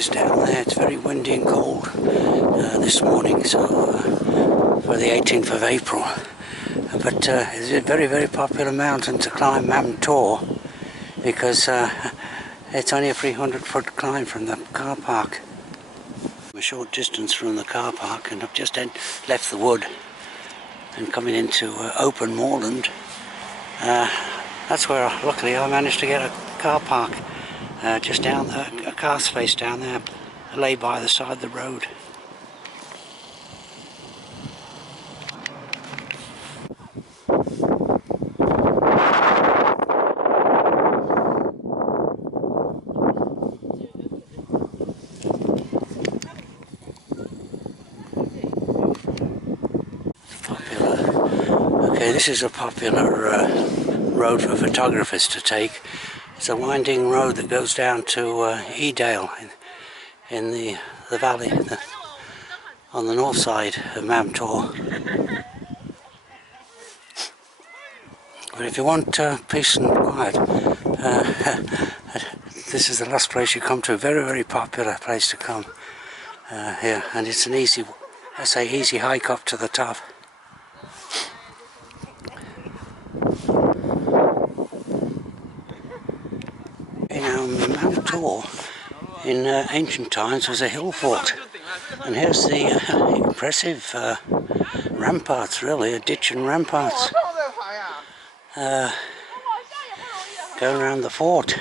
is down there. It's very windy and cold this morning, so for the 18th of April. But it's a very, very popular mountain to climb, Mam Tor, because it's only a 300-foot climb from the car park. I'm a short distance from the car park, and I've just left the wood and coming into open moorland. That's where, luckily, I managed to get a car park just down there, a car space down there, lay by the side of the road. Okay, this is a popular road for photographers to take. It's a winding road that goes down to Edale in the valley on the north side of Mam Tor. But if you want peace and quiet, this is the last place you come to. Very, very popular place to come here, and it's an easy, I say, easy hike up to the top. Mam Tor in ancient times was a hill fort, and here's the impressive ramparts, really, a ditch and ramparts going around the fort.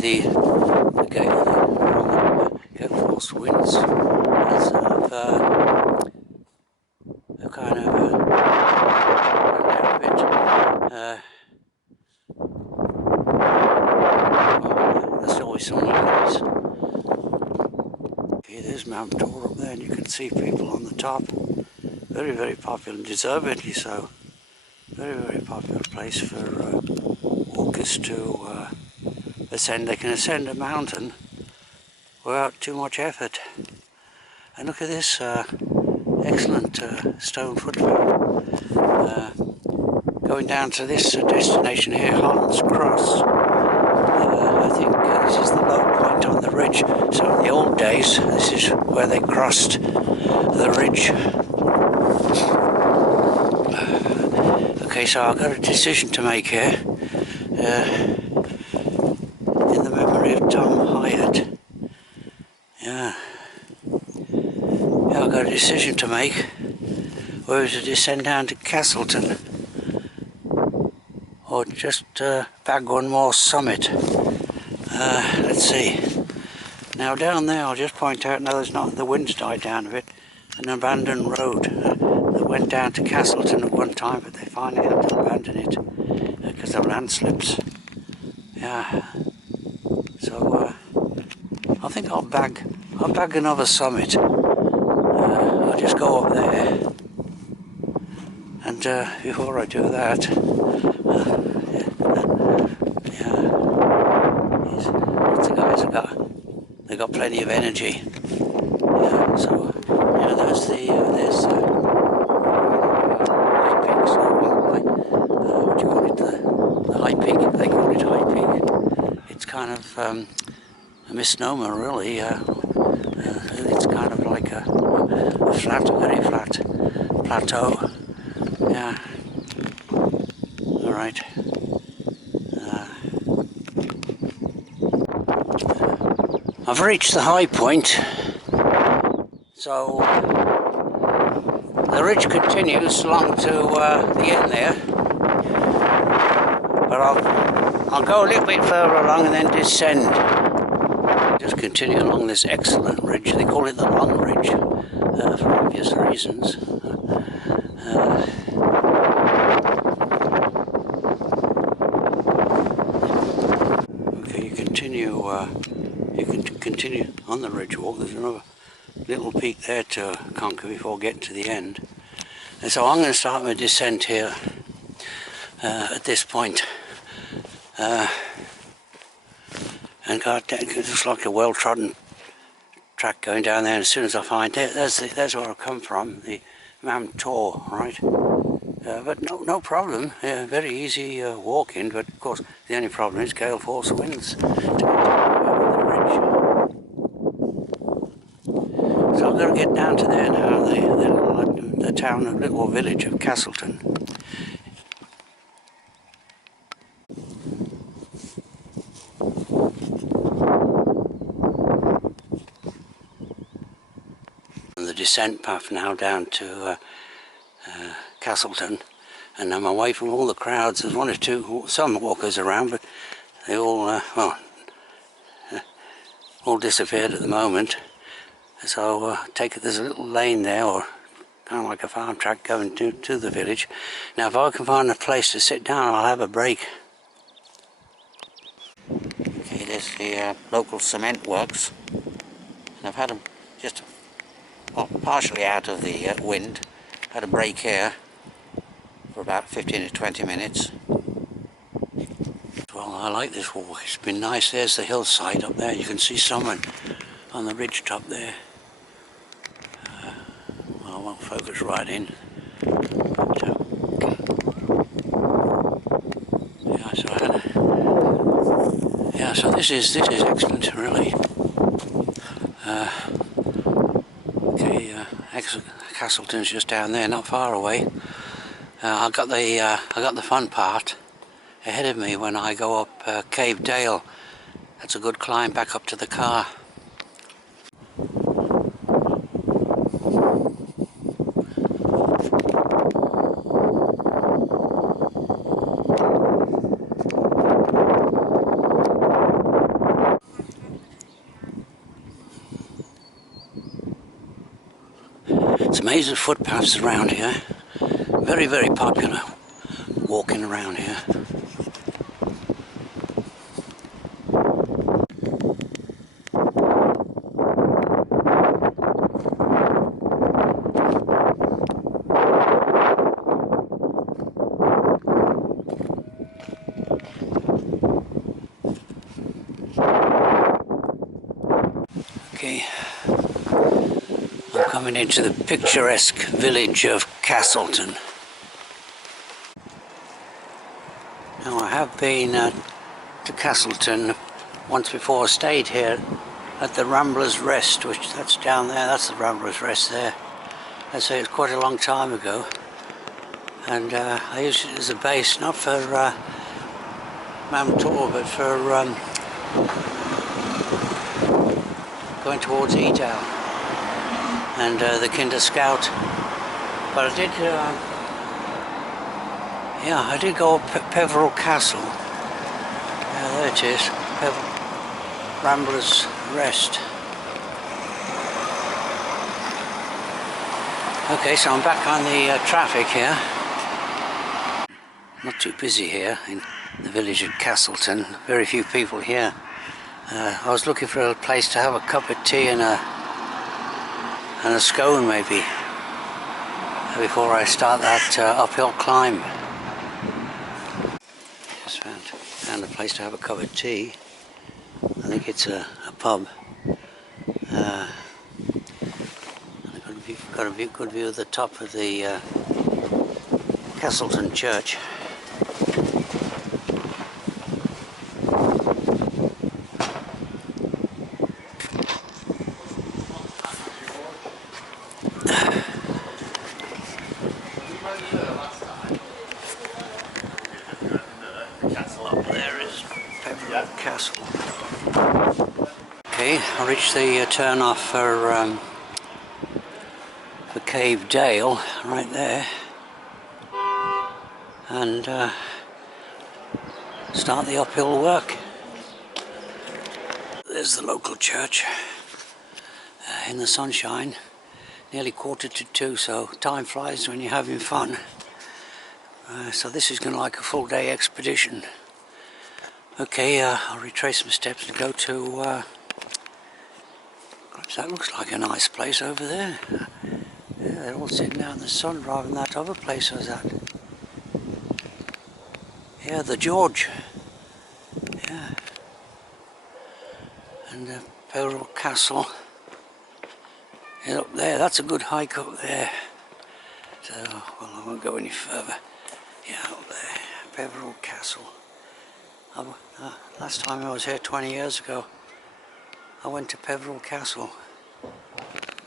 The gale force winds is a kind of there's always some noise. Okay, there's Mam Tor up there, and you can see people on the top. Very, very popular, and deservedly so. Very, very popular place for walkers to ascend. They can ascend a mountain without too much effort. And look at this excellent stone footpath going down to this destination here, Holland's Cross. I think this is the low point on the ridge. So in the old days, this is where they crossed the ridge. Okay, so I've got a decision to make here. I've got a decision to make whether to descend down to Castleton or just bag one more summit. Let's see. Now down there, I'll just point out, now there's not, the wind's died down a bit, an abandoned road that went down to Castleton at one time, but they finally had to abandon it because of landslips. Yeah. So I think I'll bag another summit. I'll just go up there, and before I do that, the guys have they've got plenty of energy. Yeah, so yeah, there's high peaks. What do you call it? The high peak. They call it high peak. It's kind of a misnomer, really. It's kind of like a flat, very flat plateau. Yeah. All right. I've reached the high point, so the ridge continues along to the end there, but I'll go a little bit further along and then descend. Just continue along this excellent ridge. They call it the Long Ridge for obvious reasons. Okay, you can continue on the ridge walk. There's another little peak there to conquer before getting to the end. And so I'm going to start my descent here at this point. And just like a well-trodden track going down there, and as soon as I find it, there's where I come from, the Mam Tor, right? But no problem, yeah, very easy walking, but of course the only problem is gale force winds to get over the ridge. So I'm going to get down to there now, the town, the little village of Castleton. The descent path now down to Castleton, and I'm away from all the crowds. There's one or two, some walkers around, but they all, all disappeared at the moment. So there's a little lane there, or kind of like a farm track going to the village. Now if I can find a place to sit down, I'll have a break. Okay, there's the local cement works, and I've had them just partially out of the wind. Had a break here for about 15 to 20 minutes. Well, I like this walk. It's been nice. There's the hillside up there. You can see someone on the ridge top there. Well, I won't focus right in. But, yeah, so this is excellent, really. Castleton's just down there, not far away. I got the fun part ahead of me when I go up Cave Dale. That's a good climb back up to the car. It's amazing footpaths around here. Very, very popular walking around here. Okay. Coming into the picturesque village of Castleton. Now I have been to Castleton once before. I stayed here at the Rambler's Rest, which that's down there. That's the Rambler's Rest there. I say it's quite a long time ago, and I used it as a base, not for Mam Tor, but for going towards Edale and the Kinder Scout. But I did, yeah, I did go up Pevril Castle. Yeah, there it is, Pevril Rambler's Rest. Okay, so I'm back on the traffic here. Not too busy here in the village of Castleton. Very few people here. I was looking for a place to have a cup of tea and a scone maybe before I start that uphill climb. Just found a place to have a cup of tea. I think it's a pub. Got a good view of the top of the Castleton church. Up there is Pevril Castle. Okay, I reached the turn off for Cave Dale right there, and start the uphill work. There's the local church in the sunshine, nearly 1:45, so time flies when you're having fun. So this is going to like a full day expedition. Okay, I'll retrace my steps to go to that looks like a nice place over there. Yeah, they're all sitting out in the sun rather than that other place I was at. Yeah, the George. Yeah. And Pevril Castle. Yeah, up there, that's a good hike up there. So, well, I won't go any further. Yeah, up there, Pevril Castle. Last time I was here 20 years ago, I went to Pevril Castle.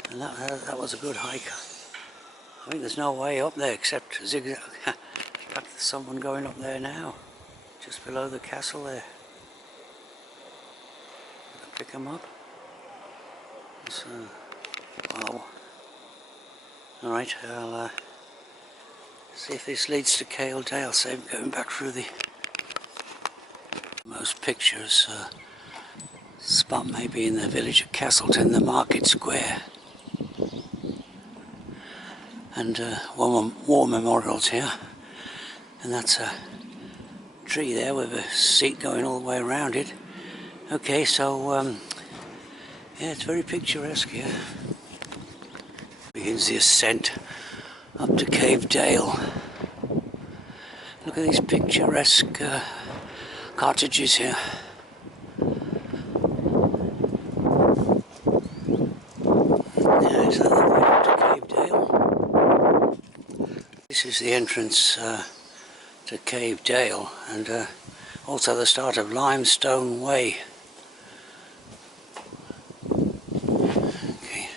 And that was a good hike. I think there's no way up there except zigzag. In fact, there's someone going up there now, just below the castle there. Pick them up. So, wow. Alright, I'll see if this leads to Cale Dale. So I'm going back through the most pictures spot maybe in the village of Castleton, the market square. And war memorials here, and that's a tree there with a seat going all the way around it. Okay, so yeah, it's very picturesque here. Begins the ascent up to Cave Dale. Look at these picturesque cottages here. Yeah, is that the way up to Cave Dale? This is the entrance to Cave Dale, and also the start of Limestone Way. Okay.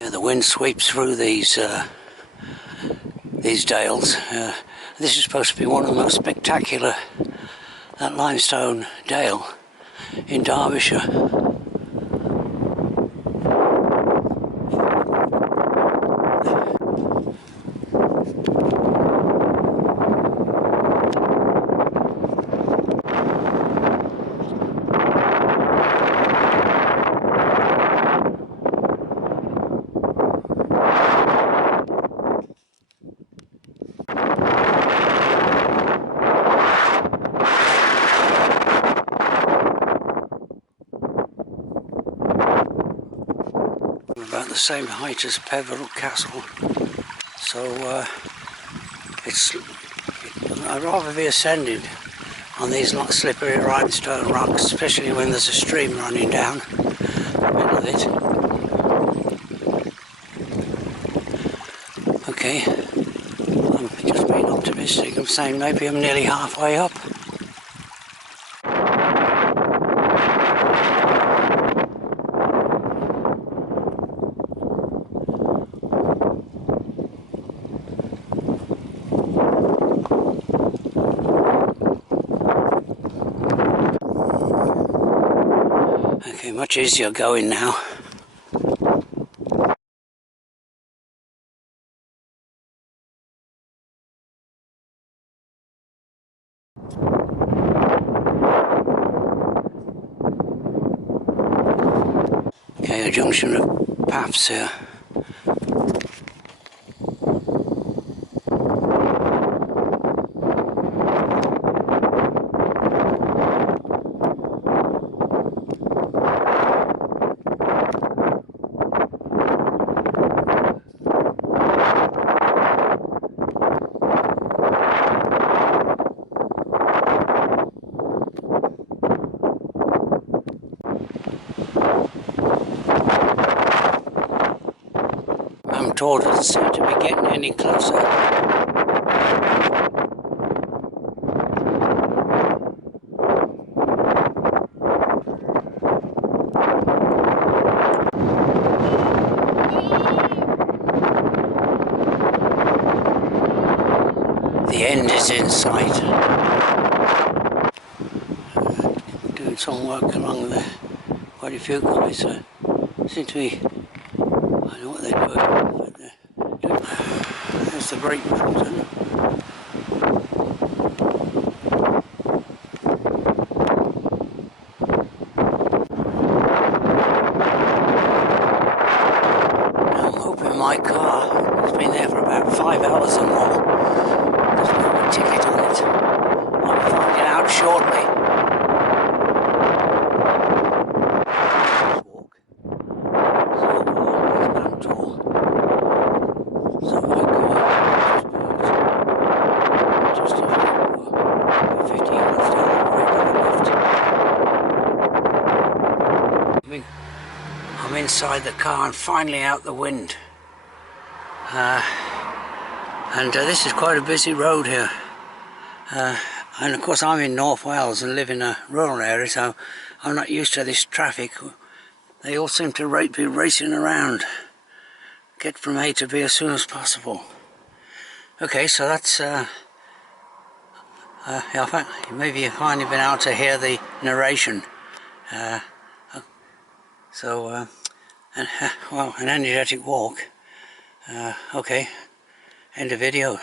Yeah, the wind sweeps through these dales. This is supposed to be one of the most spectacular, that limestone dale in Derbyshire. About the same height as Pevril Castle, so I'd rather be ascended on these slippery limestone rocks, especially when there's a stream running down the middle of it. Okay, I'm just being optimistic. I'm saying maybe I'm nearly halfway up. Okay, much easier going now. Okay, a junction of paths here. Mam Tor doesn't seem to be getting any closer. The end is in sight. Doing some work along there. Quite a few guys seem to be, I don't know what they're doing, but there's the brake mountain. I'm hoping my car has been there for about 5 hours or more. There's no ticket on it. I'll find it out shortly. I'm inside the car and finally out the wind. This is quite a busy road here. And of course I'm in North Wales and live in a rural area, so I'm not used to this traffic. They all seem to be racing around. Get from A to B as soon as possible. Okay, so that's yeah, maybe you've finally been able to hear the narration. Well, an energetic walk. Okay, end of video.